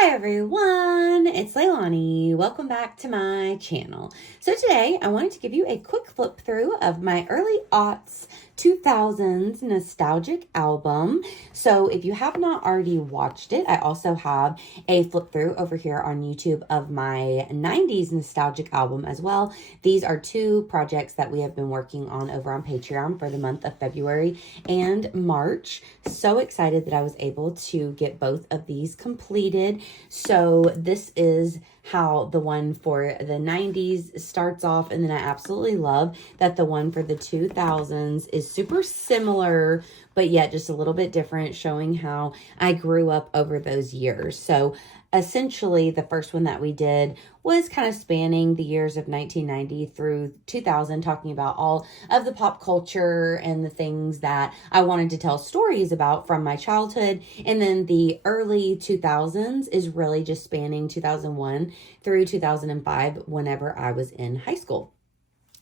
Hi everyone, it's Leilani. Welcome back to my channel. So today I wanted to give you a quick flip through of my early aughts 2000s nostalgic album. So if you have not already watched it, I also have a flip through over here on YouTube of my 90s nostalgic album as well. These are two projects that we have been working on over on Patreon for the month of February and March. So excited that I was able to get both of these completed. So this is how the one for the 90s starts off, and then I absolutely love that the one for the 2000s is super similar but yet just a little bit different, showing how I grew up over those years. So essentially the first one that we did was kind of spanning the years of 1990 through 2000, talking about all of the pop culture and the things that I wanted to tell stories about from my childhood. And then the early 2000s is really just spanning 2001 through 2005, whenever I was in high school.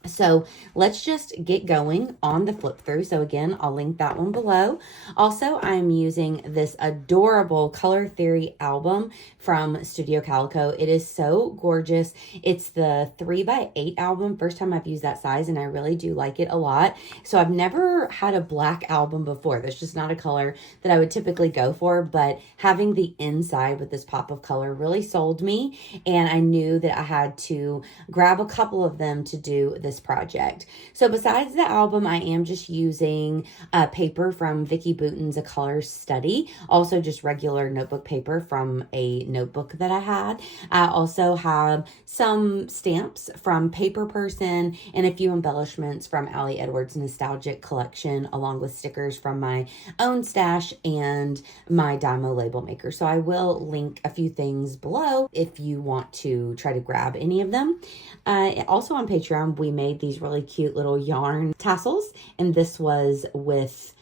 So let's just get going on the flip through. So again, I'll link that one below. Also, I'm using this adorable Color Theory album from Studio Calico. It is so gorgeous. It's the 3x8 album. First time I've used that size, and I really do like it a lot. So I've never had a black album before. That's just not a color that I would typically go for, but having the inside with this pop of color really sold me, and I knew that I had to grab a couple of them to do this project. So besides the album, I am just using paper from Vicki Boutin's A Color Study, also just regular notebook paper from a notebook that I had. I also have some stamps from Paper Person and a few embellishments from Allie Edwards' Nostalgic Collection, along with stickers from my own stash and my Dymo label maker. So I will link a few things below if you want to try to grab any of them. Also on Patreon, we made these really cute little yarn tassels, and this was with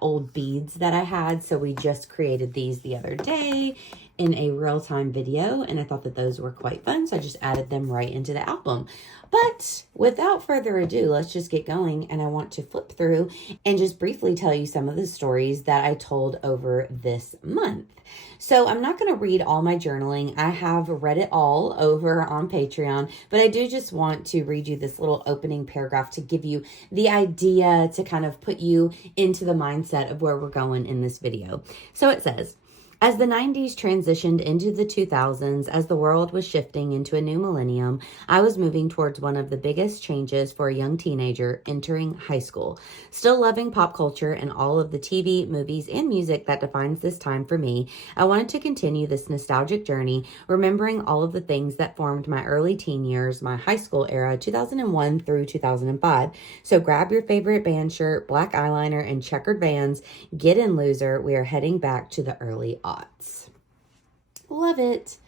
old beads that I had. So we just created these the other day in a real-time video, and I thought that those were quite fun, so I just added them right into the album. But without further ado, let's just get going, and I want to flip through and just briefly tell you some of the stories that I told over this month. So I'm not going to read all my journaling. I have read it all over on Patreon, but I do just want to read you this little opening paragraph to give you the idea, to kind of put you into the mindset of where we're going in this video. So it says, as the 90s transitioned into the 2000s, as the world was shifting into a new millennium, I was moving towards one of the biggest changes for a young teenager entering high school. Still loving pop culture and all of the TV, movies, and music that defines this time for me, I wanted to continue this nostalgic journey, remembering all of the things that formed my early teen years, my high school era, 2001 through 2005. So grab your favorite band shirt, black eyeliner, and checkered Vans. Get in, loser. We are heading back to the early aughts. Love it.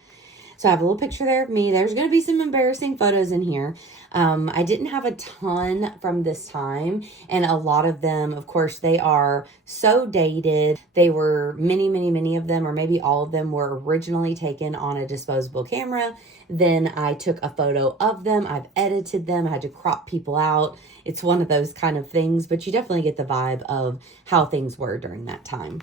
So I have a little picture there of me. There's going to be some embarrassing photos in here. I didn't have a ton from this time, and a lot of them, of course, they are so dated. They were many of them, or maybe all of them, were originally taken on a disposable camera. Then I took a photo of them. I've edited them. I had to crop people out. It's one of those kind of things, but you definitely get the vibe of how things were during that time.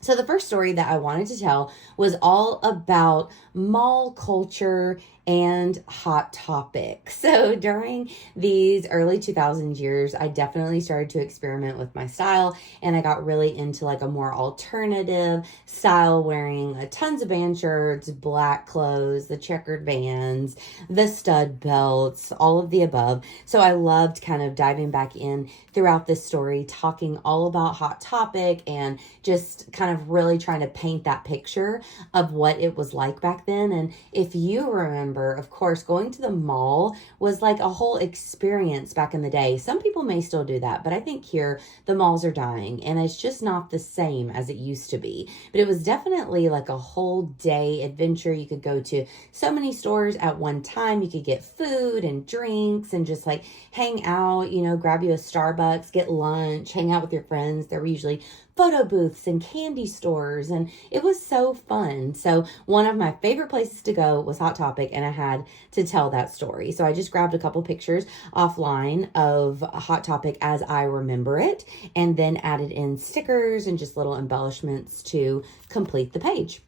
So the first story that I wanted to tell was all about mall culture and Hot Topic. So during these early 2000s years, I definitely started to experiment with my style, and I got really into like a more alternative style, wearing tons of band shirts, black clothes, the checkered Vans, the stud belts, all of the above. So I loved kind of diving back in throughout this story, talking all about Hot Topic and just kind of really trying to paint that picture of what it was like back then. And if you remember, of course, going to the mall was like a whole experience back in the day. Some people may still do that, but I think here the malls are dying, and it's just not the same as it used to be. But it was definitely like a whole day adventure. You could go to so many stores at one time. You could get food and drinks and just like hang out, you know, grab you a Starbucks, get lunch, hang out with your friends. There were usually photo booths and candy stores, and it was so fun. So one of my favorite places to go was Hot Topic, and I had to tell that story. So I just grabbed a couple pictures offline of Hot Topic as I remember it, and then added in stickers and just little embellishments to complete the page.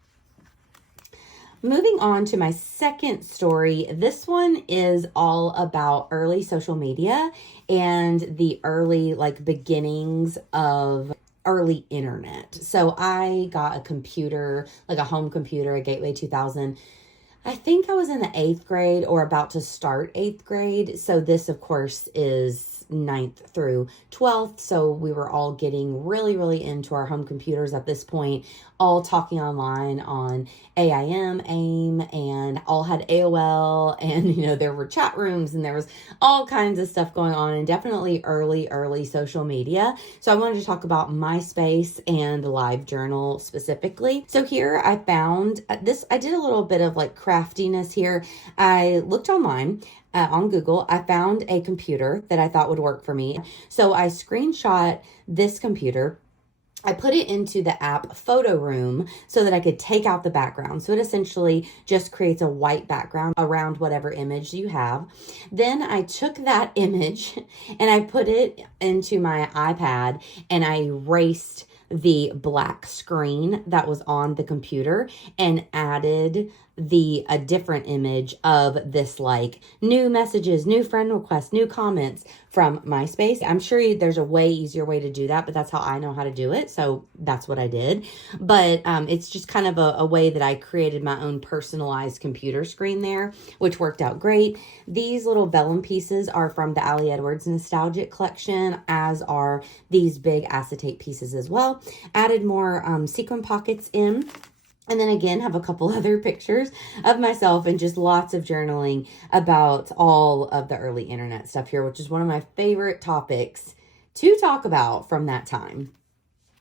Moving on to my second story, this one is all about early social media and the early beginnings of early internet. So I got a computer, like a home computer, a Gateway 2000. I think I was in the 8th grade or about to start 8th grade. So this, of course, is 9th through 12th. So we were all getting really, really into our home computers at this point, all talking online on AIM, and all had AOL, and, there were chat rooms and there was all kinds of stuff going on, and definitely early social media. So I wanted to talk about MySpace and LiveJournal specifically. So here I found this, I did a little bit of craftiness here. I looked online on Google. I found a computer that I thought would work for me. So I screenshot this computer. I put it into the app Photo Room so that I could take out the background. So it essentially just creates a white background around whatever image you have. Then I took that image and I put it into my iPad and I erased the black screen that was on the computer and added a different image of this new messages, new friend requests, new comments from MySpace. I'm sure there's a way easier way to do that, but that's how I know how to do it. So that's what I did. But it's just kind of a way that I created my own personalized computer screen there, which worked out great. These little vellum pieces are from the Ali Edwards Nostalgic Collection, as are these big acetate pieces as well. Added more sequin pockets in. And then again, have a couple other pictures of myself and just lots of journaling about all of the early internet stuff here, which is one of my favorite topics to talk about from that time.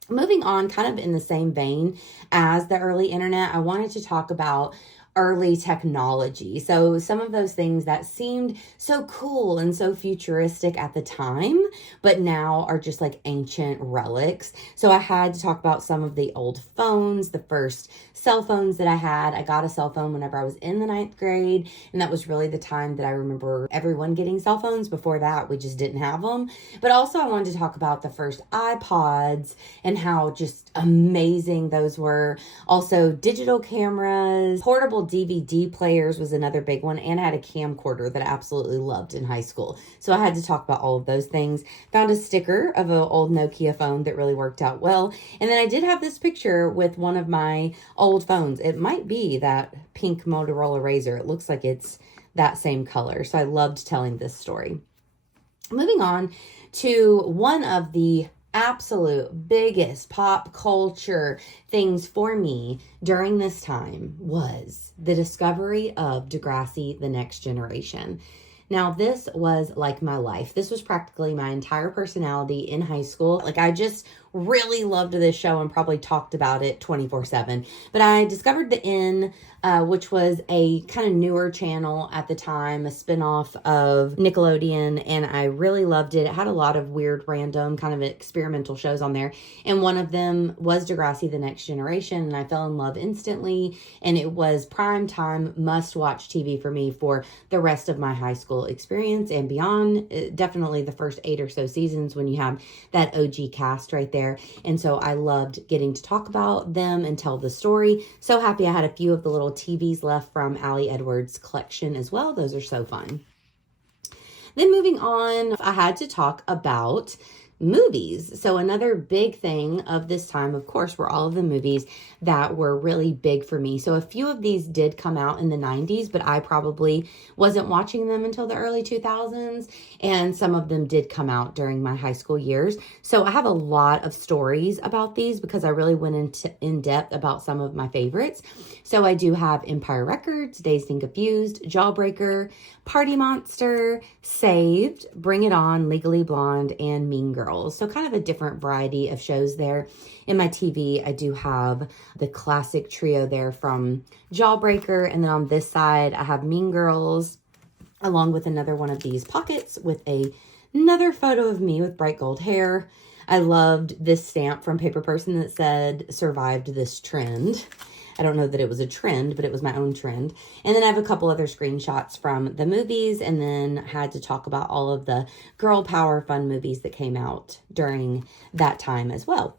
Moving on, kind of in the same vein as the early internet, I wanted to talk about early technology. So some of those things that seemed so cool and so futuristic at the time, but now are just ancient relics. So I had to talk about some of the old phones, the first cell phones that I had. I got a cell phone whenever I was in the 9th grade, and that was really the time that I remember everyone getting cell phones. Before that, we just didn't have them. But also I wanted to talk about the first iPods and how just amazing those were. Also digital cameras, portable DVD players was another big one, and I had a camcorder that I absolutely loved in high school. So I had to talk about all of those things. Found a sticker of an old Nokia phone that really worked out well. And then I did have this picture with one of my old phones. It might be that pink Motorola Razr. It looks like it's that same color. So I loved telling this story. Moving on to one of the absolute biggest pop culture things for me during this time was the discovery of Degrassi, The Next Generation. Now, this was my life. This was practically my entire personality in high school. I just really loved this show and probably talked about it 24/7. But I discovered The Inn, which was a kind of newer channel at the time, a spinoff of Nickelodeon, and I really loved it. It had a lot of weird, random, kind of experimental shows on there, and one of them was Degrassi, The Next Generation, and I fell in love instantly, and it was prime time, must-watch TV for me for the rest of my high school experience and beyond. Definitely the first 8 or so seasons when you have that OG cast right there. And so I loved getting to talk about them and tell the story. So happy I had a few of the little TVs left from Ali Edwards' collection as well. Those are so fun. Then moving on, I had to talk about movies. So another big thing of this time, of course, were all of the movies that were really big for me. So a few of these did come out in the 90s, but I probably wasn't watching them until the early 2000s. And some of them did come out during my high school years. So I have a lot of stories about these because I really went in depth about some of my favorites. So I do have Empire Records, Dazed and Confused, Jawbreaker, Party Monster, Saved, Bring It On, Legally Blonde, and Mean Girls. So kind of a different variety of shows there. In my TV, I do have the classic trio there from Jawbreaker. And then on this side, I have Mean Girls, along with another one of these pockets with another photo of me with bright gold hair. I loved this stamp from Paper Person that said, "Survived this trend." I don't know that it was a trend, but it was my own trend. And then I have a couple other screenshots from the movies, and then had to talk about all of the girl power fun movies that came out during that time as well.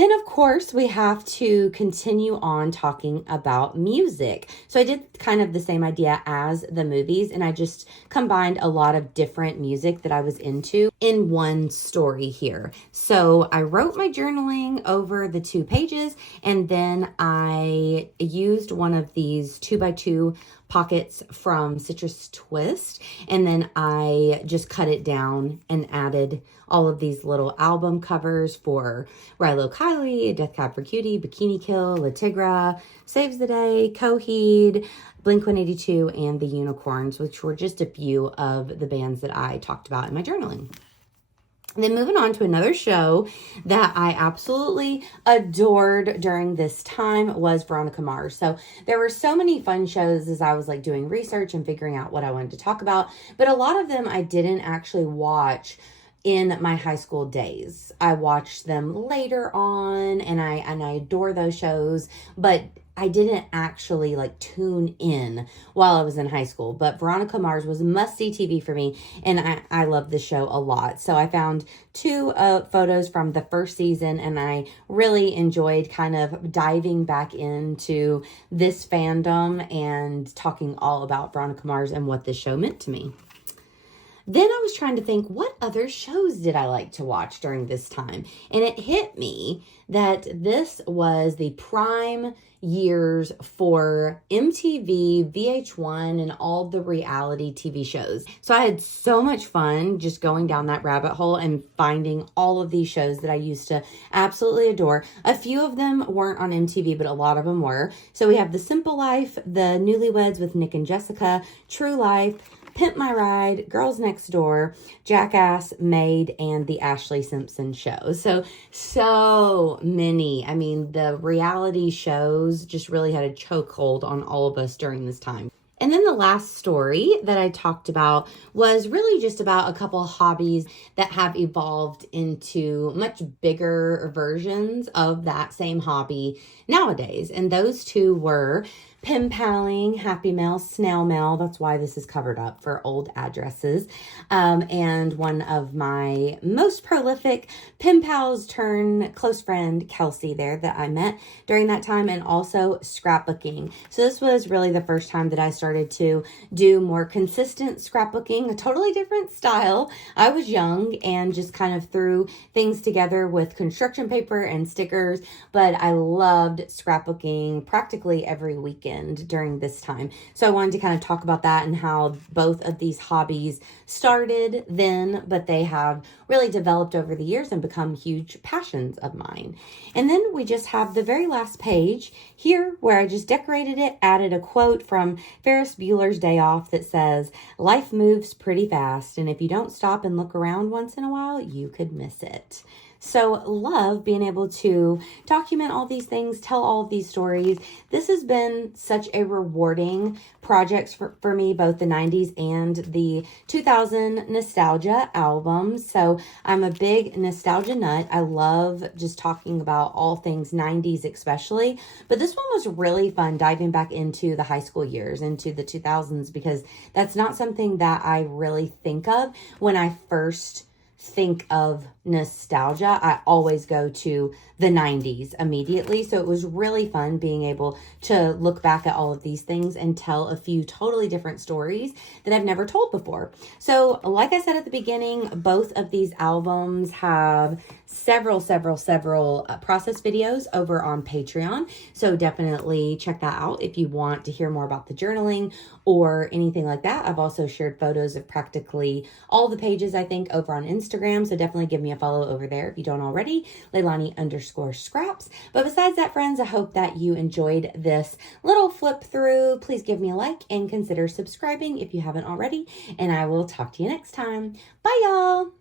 Then, of course, we have to continue on talking about music. So I did kind of the same idea as the movies, and I just combined a lot of different music that I was into in one story here. So I wrote my journaling over the 2 pages, and then I used one of these 2x2 pockets from Citrus Twist, and then I just cut it down and added all of these little album covers for Rilo Kiley, Death Cab for Cutie, Bikini Kill, La Tigra, Saves the Day, Coheed, Blink-182, and the Unicorns, which were just a few of the bands that I talked about in my journaling. And then moving on to another show that I absolutely adored during this time was Veronica Mars. So there were so many fun shows as I was like doing research and figuring out what I wanted to talk about. But a lot of them I didn't actually watch in my high school days. I watched them later on, and I adore those shows, but I didn't actually like tune in while I was in high school. But Veronica Mars was must-see TV for me, and I love the show a lot. So I found 2 photos from the first season, and I really enjoyed kind of diving back into this fandom and talking all about Veronica Mars and what this show meant to me. Then I was trying to think, what other shows did I like to watch during this time? And it hit me that this was the prime years for MTV, VH1, and all the reality TV shows. So I had so much fun just going down that rabbit hole and finding all of these shows that I used to absolutely adore. A few of them weren't on MTV, but a lot of them were. So we have The Simple Life, The Newlyweds with Nick and Jessica, True Life, Pimp My Ride, Girls Next Door, Jackass, Maid, and The Ashley Simpson Show. So many. I mean, the reality shows just really had a chokehold on all of us during this time. And then the last story that I talked about was really just about a couple hobbies that have evolved into much bigger versions of that same hobby nowadays. And those 2 were pen paling, Happy Mail, Snail Mail. That's why this is covered up for old addresses. And one of my most prolific pen pals turned close friend, Kelsey, there that I met during that time, and also scrapbooking. So this was really the first time that I started to do more consistent scrapbooking, a totally different style. I was young and just kind of threw things together with construction paper and stickers, but I loved scrapbooking practically every weekend during this time. So I wanted to kind of talk about that and how both of these hobbies started then, but they have really developed over the years and become huge passions of mine. And then we just have the very last page here where I just decorated it, added a quote from Ferris Bueller's Day Off that says, "Life moves pretty fast, and if you don't stop and look around once in a while, you could miss it." So love being able to document all these things, tell all of these stories. This has been such a rewarding project for me, both the 90s and the 2000 nostalgia albums. So I'm a big nostalgia nut. I love just talking about all things 90s especially. But this one was really fun diving back into the high school years, into the 2000s, because that's not something that I really think of when I first think of nostalgia. I always go to the 90s immediately. So it was really fun being able to look back at all of these things and tell a few totally different stories that I've never told before. So like I said at the beginning, both of these albums have several process videos over on Patreon. So definitely check that out if you want to hear more about the journaling or anything like that. I've also shared photos of practically all the pages, I think, over on Instagram. So definitely give me a follow over there if you don't already, Leilani_scraps. But besides that, friends, I hope that you enjoyed this little flip through. Please give me a like and consider subscribing if you haven't already. And I will talk to you next time. Bye, y'all.